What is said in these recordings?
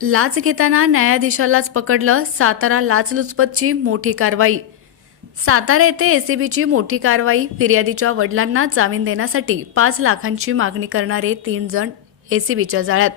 लाच घेताना न्यायाधीशालाच पकडलं सातारा लाचलुचपतची मोठी कारवाई. सातारा येथे एसीबीची मोठी कारवाई फिर्यादीच्या वडिलांना जामीन देण्यासाठी पाच लाखांची मागणी करणारे तीन जण एसीबीच्या जाळ्यात.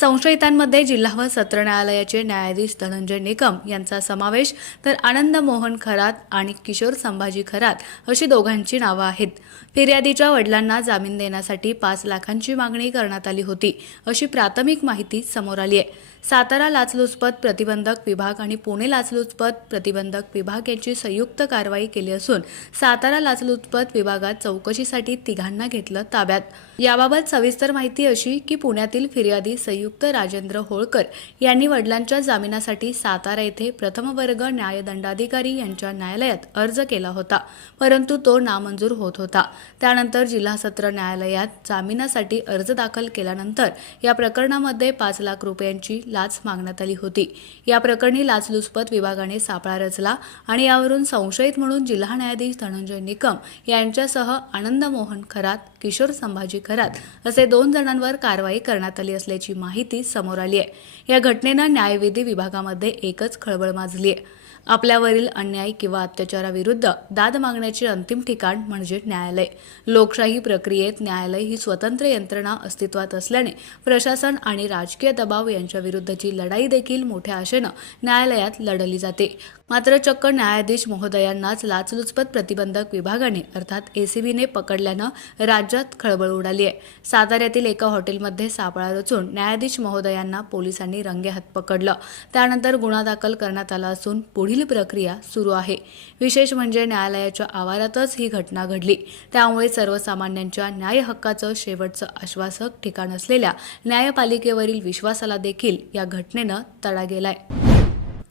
संशयितांमध्ये जिल्हा व सत्र न्यायालयाचे न्यायाधीश धनंजय निकम यांचा समावेश तर आनंद मोहन खरात आणि किशोर संभाजी खरात अशी दोघांची नावं आहेत. फिर्यादीच्या वडिलांना जामीन देण्यासाठी पाच लाखांची मागणी करण्यात आली होती अशी प्राथमिक माहिती समोर आली आहे. सातारा लाचलुचपत प्रतिबंधक विभाग आणि पुणे लाचलुचपत प्रतिबंधक विभाग यांची संयुक्त कारवाई केली असून सातारा लाचलुचपत विभागात चौकशीसाठी तिघांना घेतलं ताब्यात. याबाबत सविस्तर माहिती अशी की. की पुण्यातील फिर्यादी संयुक्त राजेंद्र होळकर यांनी वडिलांच्या जामिनासाठी सातारा येथे प्रथम वर्ग न्यायदंडाधिकारी यांच्या न्यायालयात अर्ज केला होता परंतु तो नामंजूर होत होता. त्यानंतर जिल्हा सत्र न्यायालयात जामिनासाठी अर्ज दाखल केल्यानंतर या प्रकरणामध्ये पाच लाख रुपयांची लाच मागण्यात आली होती. या प्रकरणी लाचलुचपत विभागाने सापळा रचला आणि यावरून संशयित म्हणून जिल्हा न्यायाधीश धनंजय निकम यांच्यासह आनंद मोहन खरात किशोर संभाजी खरात असे दोन जणांवर कारवाई करण्यात आली असल्याची माहिती समोर आली आहे. या घटनेनं न्यायविधी विभागामध्ये एकच खळबळ माजली आहे आपल्यावरील अन्याय किंवा अत्याचाराविरुद्ध दाद मागण्याचे अंतिम ठिकाण म्हणजे न्यायालय. लोकशाही प्रक्रियेत न्यायालय ही स्वतंत्र यंत्रणा अस्तित्वात असल्याने प्रशासन आणि राजकीय दबाव यांच्या विरुद्धची लढाई देखील मोठ्या आशेनं न्यायालयात लढली जाते. मात्र चक्क न्यायाधीश महोदयांनाच लाचलुचपत प्रतिबंधक विभागाने अर्थात एसीबीने पकडल्यानं राज्यात खळबळ उडाली आहे. साताऱ्यातील एका हॉटेलमध्ये सापळा रचून न्यायाधीश महोदयांना पोलिसांनी रंगेहात पकडलं. त्यानंतर गुन्हा दाखल करण्यात आला असून पुढील प्रक्रिया सुरू आहे. विशेष म्हणजे न्यायालयाच्या आवारातच ही घटना घडली. त्यामुळे सर्वसामान्यांच्या न्याय हक्काचं शेवटचं आश्वासक ठिकाण असलेल्या न्यायपालिकेवरील विश्वासाला देखील या घटनेनं तडा गेलाय.